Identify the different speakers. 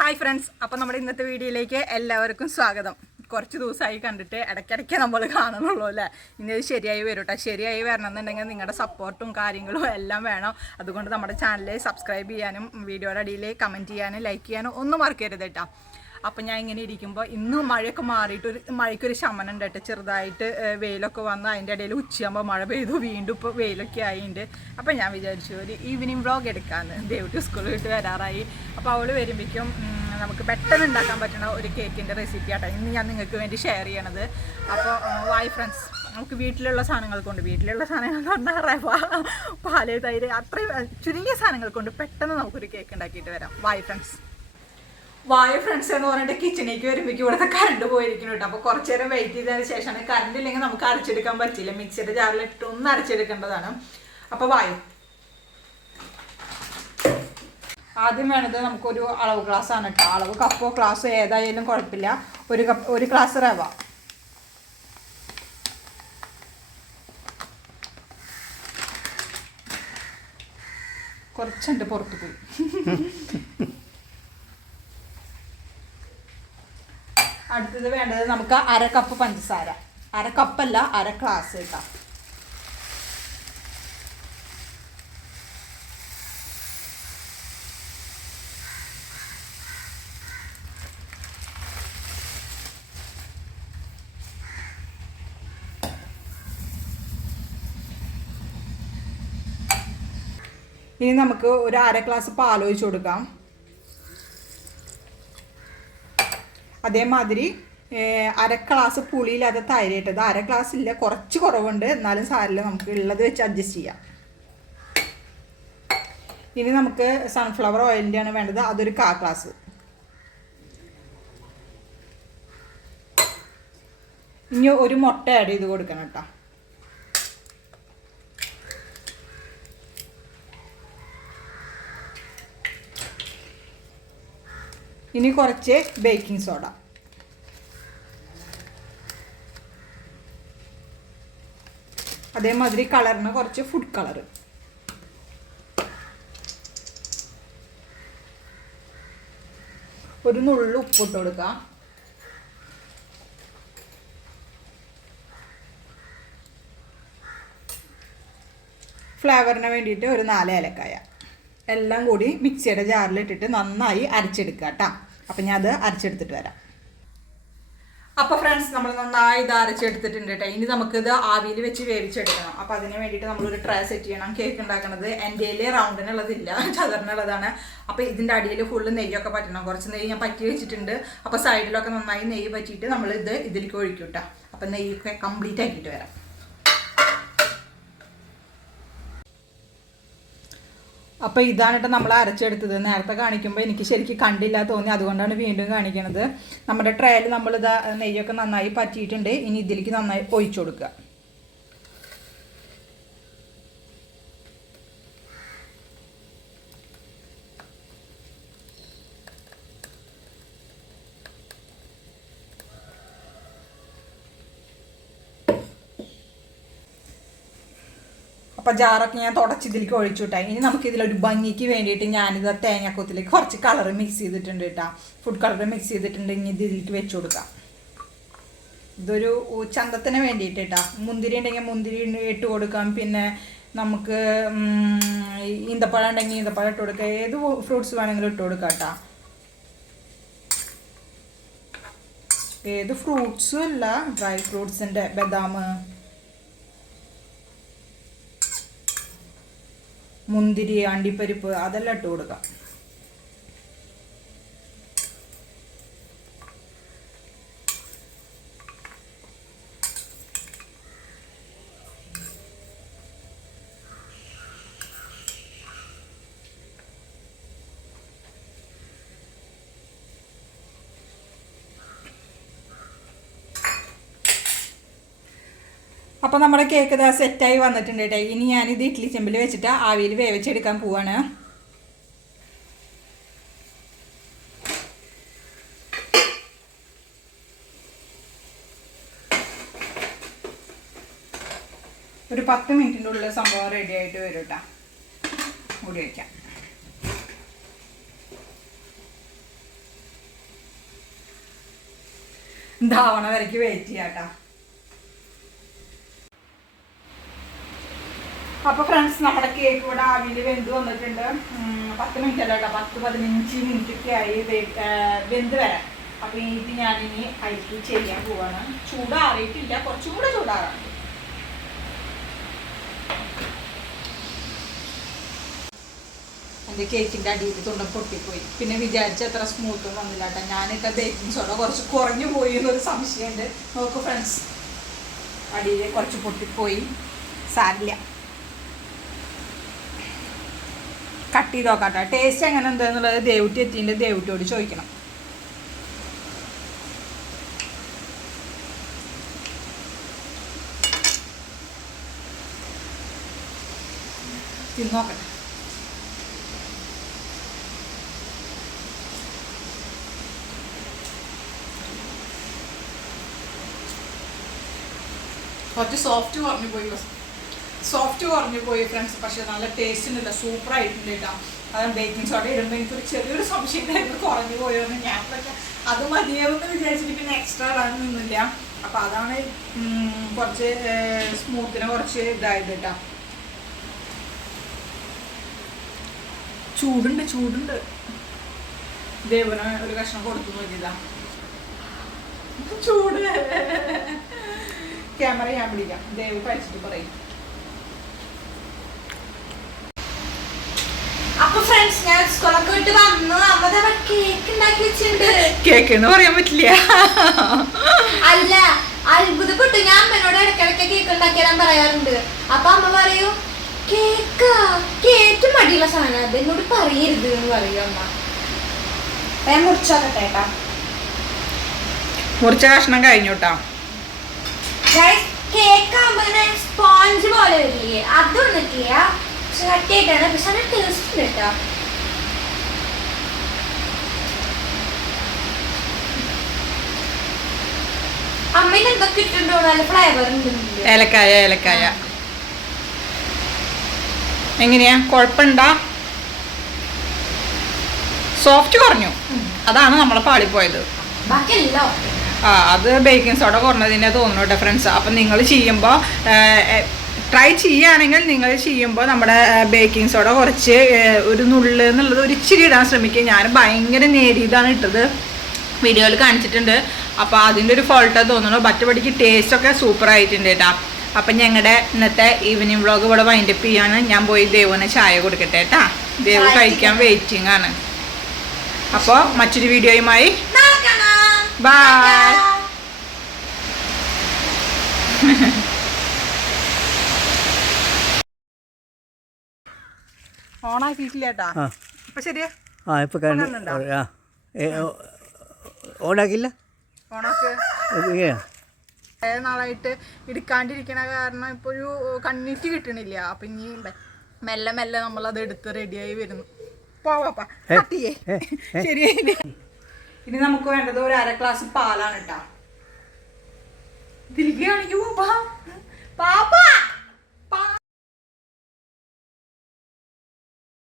Speaker 1: Hi friends അപ്പം നമ്മുടെ ഇന്നത്തെ വീഡിയോയിലേക്ക് എല്ലാവർക്കും സ്വാഗതം. കുറച്ച് ദിവസമായി കണ്ടിട്ട് ഇടയ്ക്കിടയ്ക്ക് നമ്മൾ കാണുന്നുള്ളൂ അല്ലേ? ഇനി ഇത് ശരിയായി വരും കേട്ടോ ശരിയായി വരണം എന്നുണ്ടെങ്കിൽ നിങ്ങളുടെ സപ്പോർട്ടും കാര്യങ്ങളും എല്ലാം വേണം. അതുകൊണ്ട് നമ്മുടെ ചാനൽ സബ്സ്ക്രൈബ് ചെയ്യാനും വീഡിയോയുടെ അടിയിൽ കമന്റ് ചെയ്യാനും ലൈക്ക് ചെയ്യാനും ഒന്നും മറക്കരുത് കേട്ടോ അപ്പം ഞാൻ ഇങ്ങനെ ഇരിക്കുമ്പോൾ ഇന്ന് മഴയൊക്കെ മാറിയിട്ട് ഒരു മഴയ്ക്കൊരു ശമനം ഉണ്ട് കേട്ടോ. ചെറുതായിട്ട് വെയിലൊക്കെ വന്ന്. അതിന്റെ ഇടയിൽ ഉച്ചയാകുമ്പോൾ മഴ പെയ്തു. വീണ്ടും ഇപ്പോൾ വെയിലൊക്കെ ആയിട്ടുണ്ട് അപ്പം ഞാൻ വിചാരിച്ചു ഒരു ഈവനിങ് വ്ളോഗ് എടുക്കാമെന്ന് ദേവിട്ട് സ്കൂളിൽ വിട്ട് വരാറായി. അപ്പോൾ അവൾ വരുമ്പോഴേക്കും നമുക്ക് പെട്ടെന്ന് ഉണ്ടാക്കാൻ പറ്റുന്ന ഒരു കേക്കിന്റെ റെസിപ്പി ആട്ടോ. ഇന്ന് ഞാൻ നിങ്ങൾക്ക് വേണ്ടി ഷെയർ ചെയ്യണത്. അപ്പോൾ വായ് ഫ്രണ്ട്സ് നമുക്ക് വീട്ടിലുള്ള സാധനങ്ങൾ കൊണ്ട് വീട്ടിലുള്ള സാധനങ്ങൾ എന്ന് പറഞ്ഞാൽ പാൽ തൈര് അത്രയും ചുരുങ്ങിയ സാധനങ്ങൾ കൊണ്ട് പെട്ടെന്ന് നമുക്കൊരു കേക്ക് ഉണ്ടാക്കിയിട്ട് വരാം. വായ് ഫ്രണ്ട്സ് വായ ഫ്രണ്ട്സ് എന്ന് പറഞ്ഞിട്ട് കിച്ചണിലേക്ക് വരുമ്പോഴേക്കും ഇവിടുത്തെ കറണ്ട് പോയിരിക്കുന്നു കേട്ടോ അപ്പോൾ കുറച്ച് നേരം വെയിറ്റ് ചെയ്തതിന് ശേഷമാണ് കറണ്ട് ഇല്ലെങ്കിൽ നമുക്ക് അരച്ചെടുക്കാൻ പറ്റില്ല. മിക്സിയുടെ ജാറിലിട്ട് ഒന്ന് അരച്ചെടുക്കേണ്ടതാണ്. അപ്പോൾ വായു ആദ്യം വേണത് നമുക്കൊരു അളവ് ഗ്ലാസ് ആണ് കേട്ടോ അളവ് കപ്പോ ഗ്ലാസ്സോ ഏതായാലും കുഴപ്പമില്ല. ഒരു കപ്പ് ഒരു ഗ്ലാസ് റവ. കുറച്ചുണ്ട് പുറത്ത് പോയി. അടുത്തത് വേണ്ടത് നമുക്ക് അര കപ്പ് പഞ്ചസാര. അര കപ്പല്ല അര ഗ്ലാസ് കേട്ടോ ഇനി നമുക്ക് ഒരു അര ഗ്ലാസ് പാൽ കൊടുക്കാം. അതേമാതിരി അര ഗ്ലാസ് പുളിയില്ലാതെ തൈര് ഇട്ടത്. അര ഗ്ലാസ് ഇല്ല കുറച്ച് കുറവുണ്ട്. എന്നാലും സാരില്ല നമുക്ക് ഉള്ളത് വെച്ച് അഡ്ജസ്റ്റ് ചെയ്യാം. ഇനി നമുക്ക് സൺഫ്ലവർ ഓയിലിന്റെ ആണ് വേണ്ടത്. അതൊരു കാ ഗ്ലാസ് ഇനി ഒരു മുട്ട ആഡ് ചെയ്ത് കൊടുക്കണം കേട്ടോ ഇനി കുറച്ച് ബേക്കിംഗ് സോഡ അതേമാതിരി കളറിന് കുറച്ച് ഫുഡ് കളർ ഒരു നുള്ളു ഉപ്പിട്ട് കൊടുക്കുക ഫ്ലേവറിന് വേണ്ടിയിട്ട് ഒരു നാല് ഏലക്കായ. എല്ലാം കൂടി മിക്സിയുടെ ജാറിലിട്ടിട്ട് നന്നായി അരച്ചെടുക്കുക കേട്ടോ. അപ്പം ഞാൻ അത് അരച്ചെടുത്തിട്ട് വരാം. അപ്പോൾ ഫ്രണ്ട്സ് നമ്മൾ നന്നായി ഇത് അരച്ചെടുത്തിട്ടുണ്ട് കേട്ടോ. ഇനി നമുക്കിത് ആവിയിൽ വെച്ച് വേവിച്ചെടുക്കണം. അപ്പോൾ അതിന് വേണ്ടിയിട്ട് നമ്മളൊരു ട്രേ സെറ്റ് ചെയ്യണം. കേക്ക് ഉണ്ടാക്കുന്നത് എന്റെ കയ്യിൽ റൗണ്ടിനുള്ളതില്ല ചതുറിനുള്ളതാണ് അപ്പോൾ ഇതിന്റെ അടിയിൽ ഫുള്ള് നെയ്യൊക്കെ പറ്റണം. കുറച്ച് നെയ്യ് ഞാൻ പറ്റി വെച്ചിട്ടുണ്ട്. അപ്പോൾ സൈഡിലൊക്കെ നന്നായി നെയ്യ് പറ്റിയിട്ട് നമ്മൾ ഇത് ഇതിലേക്ക് ഒഴിക്കും കേട്ടോ. അപ്പം നെയ്യൊക്കെ കംപ്ലീറ്റ് ആക്കിയിട്ട് വരാം. അപ്പോൾ ഇതാണ് നമ്മൾ അരച്ചെടുത്തത്. നേരത്തെ കാണിക്കുമ്പോൾ എനിക്ക് ശരിക്കും കണ്ടില്ല തോന്നി. അതുകൊണ്ടാണ് വീണ്ടും കാണിക്കണത്. നമ്മുടെ ട്രയൽ നമ്മൾ ഇതാ നെയ്യൊക്കെ നന്നായി പറ്റിയിട്ടുണ്ട്. ഇനി ഇതിലേക്ക് നന്നായി ഒഴിച്ചു കൊടുക്കുക അപ്പോൾ ജാറൊക്കെ ഞാൻ തുടച്ച് ഇതിലേക്ക് ഒഴിച്ചു വിട്ടാൽ ഇനി നമുക്ക് ഇതിലൊരു ഭംഗിക്ക് വേണ്ടിയിട്ട് ഞാനിത് തേങ്ങാക്കൊത്തിലേക്ക് കുറച്ച് കളർ മിക്സ് ചെയ്തിട്ടുണ്ട് കേട്ടോ ഫുഡ് കളർ മിക്സ് ചെയ്തിട്ടുണ്ട് ഇനി ഇത് ഇതിലേക്ക് വെച്ച് കൊടുക്കാം. ഇതൊരു ചന്തത്തിന് വേണ്ടിയിട്ട് കേട്ടോ മുന്തിരി ഉണ്ടെങ്കിൽ മുന്തിരി ഇട്ട് കൊടുക്കാം. പിന്നെ നമുക്ക് ഈന്തപ്പഴം ഉണ്ടെങ്കിൽ ഈന്തപ്പഴം ഇട്ട് കൊടുക്കുക ഏത് ഫ്രൂട്ട്സ് വേണമെങ്കിലും ഇട്ട് കൊടുക്കാം കേട്ടോ ഏത് ഫ്രൂട്ട്സും അല്ല ഡ്രൈ ഫ്രൂട്ട്സിന്റെ ബദാം. മുന്തിരി അണ്ടിപ്പരിപ്പ് അതെല്ലാം ഇട്ട് കൊടുക്കാം. അപ്പോൾ നമ്മുടെ കേക്ക് ഇതാ സെറ്റായി വന്നിട്ടുണ്ട് കേട്ടോ ഇനി ഞാനിത് ഇഡ്ഡലി ചെമ്പിൽ വെച്ചിട്ട് ആവിയിൽ വേവിച്ചെടുക്കാൻ പോവാണ്. ഒരു പത്ത് മിനിറ്റിന്റെ ഉള്ളിൽ സംഭവം റെഡി ആയിട്ട് വരും കേട്ടോ മൂടി വയ്ക്കാം ധാവണ വരയ്ക്ക് വെയിറ്റ് ചെയ്യാട്ടാ അപ്പൊ ഫ്രണ്ട്സ് നമ്മുടെ കേക്ക് ഇവിടെ ആവിയിൽ വെന്ത് വന്നിട്ടുണ്ട്. പത്ത് മിനിറ്റ് അല്ല കേട്ടോ പത്ത് പതിനഞ്ച് മിനിറ്റ് ഒക്കെ ആയി വെന്ത് വരാം അപ്പൊ ഇത് ഞാനിനി അരിക്ക് ചെയ്യാൻ പോവാണ്. ചൂടാറിയിട്ടില്ല. കുറച്ചും കൂടെ ചൂടാറാം. എന്റെ കേക്കിന്റെ അടിയിൽ തുണ്ട പൊട്ടിപ്പോയി. പിന്നെ വിചാരിച്ച അത്ര സ്മൂത്തും വന്നില്ല കേട്ടോ. ഞാനിട്ട ബേക്കിംഗ് സോഡ കുറച്ച് കുറഞ്ഞു പോയി എന്നൊരു സംശയമുണ്ട്. നോക്ക് ഫ്രണ്ട്സ് അടിയിൽ കുറച്ച് പൊട്ടിപ്പോയി. സാരില്ല. കട്ട് ചെയ്ത് നോക്കാം കേട്ടോ. ടേസ്റ്റ് എങ്ങനെ എന്താന്നുള്ളത് ദേവുട്ടി എത്തിന്റെ ദേവുട്ടിയോട് ചോദിക്കണം. നോക്കട്ടെ. കുറച്ച് സോഫ്റ്റ് കുറഞ്ഞു പോയി. സോഫ്റ്റ് കുറഞ്ഞു പോയി ഫ്രണ്ട്സ് പക്ഷെ നല്ല ടേസ്റ്റ് ഉണ്ടല്ല. സൂപ്പർ ആയിട്ടുണ്ട് കേട്ടോ. അതാണ് ബേക്കിംഗ് സോഡ ഇടുമ്പോൾ എനിക്കൊരു ചെറിയൊരു സംശയം ഉണ്ടായിരുന്നു കുറഞ്ഞു പോയോന്ന് ഞാൻ പക്ഷെ അത് മതിയാവുമെന്ന് വിചാരിച്ചിട്ട് പിന്നെ എക്സ്ട്രാ ഇടാൻ നിന്നില്ല. അപ്പൊ അതാണ് കുറച്ച് സ്മൂത്തിന് കുറച്ച് ഇതായത് കേട്ടോ. ചൂടുണ്ട് ചൂടുണ്ട്. ദേവന് ഒരു കഷ്ണം കൊടുത്തു നോക്കിയതാ ചൂട്. ക്യാമറ ഞാൻ പിടിക്കാം. ദേവ് കഴിച്ചിട്ട് പറയും
Speaker 2: അപ്പൊ ഫ്രണ്ട്സ് ഞാൻ സ്കൂളൊക്കെ വിട്ട് വന്നു. അമ്മ ദാ കേക്ക് ഉണ്ടാക്കി വെച്ചിട്ടുണ്ട്.
Speaker 1: കേക്ക് എന്ന് പറയാൻ പറ്റില്ല.
Speaker 2: അല്ല അത്ഭുതപ്പെട്ടു ഞാൻ അമ്മനോട് ഇടയ്ക്കിടയ്ക്ക് കേക്ക് ഉണ്ടാക്കിയാൽ പറയാറുണ്ട്. അപ്പൊ അമ്മ പറയൂ കേക്കാ കേക്ക് മടിയുള്ള സാധനം. അത് എന്നോട് പറയരുത് എന്ന് പറയും അമ്മ. ഞാൻ മുറിച്ചോക്കട്ടെ കേട്ടാ
Speaker 1: മുറിച്ച കഷ്ണം കഴിഞ്ഞു കേട്ടോ
Speaker 2: കേക്ക് ആകുമ്പോ സ്പോഞ്ച് പോലെ വരില്ലേ? അത് വന്നിട്ടില്ല പക്ഷെ കട്ടിയായിട്ടാണ്. പക്ഷെ അതിന് ടേസ്റ്റ് ഉണ്ട് കേട്ടോ
Speaker 1: ഏലക്കായ ഏലക്കായ. എങ്ങനെയാ? കുഴപ്പമുണ്ടാ സോഫ്റ്റ് കുറഞ്ഞു. അതാണ് നമ്മളെ പാളിപ്പോയത്. ആ അത് ബേക്കിംഗ് സോഡ കുറഞ്ഞതിനെ തോന്നുന്നു ഡിഫറൻസ് അപ്പം നിങ്ങൾ ചെയ്യുമ്പോൾ ട്രൈ ചെയ്യുകയാണെങ്കിൽ നിങ്ങൾ ചെയ്യുമ്പോൾ നമ്മുടെ ബേക്കിംഗ് സോഡ കുറച്ച് ഒരു നുള്ള് എന്നുള്ളത് ഒരു ഇച്ചിരി ഇടാൻ ശ്രമിക്കുക. ഞാൻ ഭയങ്കര നേരിയതാണ് ഇട്ടത്. വീഡിയോയിൽ കാണിച്ചിട്ടുണ്ട്. അപ്പോൾ അതിന്റെ ഒരു ഫോൾട്ടാ തോന്നുന്നു. ബറ്റപടിക്ക് ടേസ്റ്റ് ഒക്കെ സൂപ്പർ ആയിട്ടുണ്ട് കേട്ടോ. അപ്പം ഞങ്ങളുടെ ഇന്നത്തെ ഈവനിങ് വ്ളോഗ് ഇവിടെ വൈൻഡ് അപ്പ് ചെയ്യാണ്. ഞാൻ പോയി ദേവുവിനെ ചായ കൊടുക്കട്ടെ കേട്ടാ. ദേവ് കഴിക്കാൻ വെയിറ്റിംഗ് ആണ്. അപ്പോൾ മറ്റൊരു വീഡിയോയുമായി Bye. ഓണാക്കിയിട്ടില്ല കേട്ടാ.
Speaker 3: ആ.
Speaker 1: ശരിയാ.
Speaker 3: ഓ- ഓണാക്കില്ല
Speaker 1: ഓണാക്ക് നാളായിട്ട് എടുക്കാണ്ടിരിക്കണ കാരണം ഇപ്പൊ ഒരു കണ്ണിറ്റ് കിട്ടണില്ല. അപ്പൊ ഇനി മെല്ലെ മെല്ലെ നമ്മൾ അത് എടുത്ത് റെഡിയായി വരുന്നു. പോവാപ്പാ? ശരി ഇനി നമുക്ക് വേണ്ടത് ഒരു അര ഗ്ലാസ് പാലാണ് കേട്ടാ ഇതിലേക്ക് കാണിക്കൂ പാപ്പാ!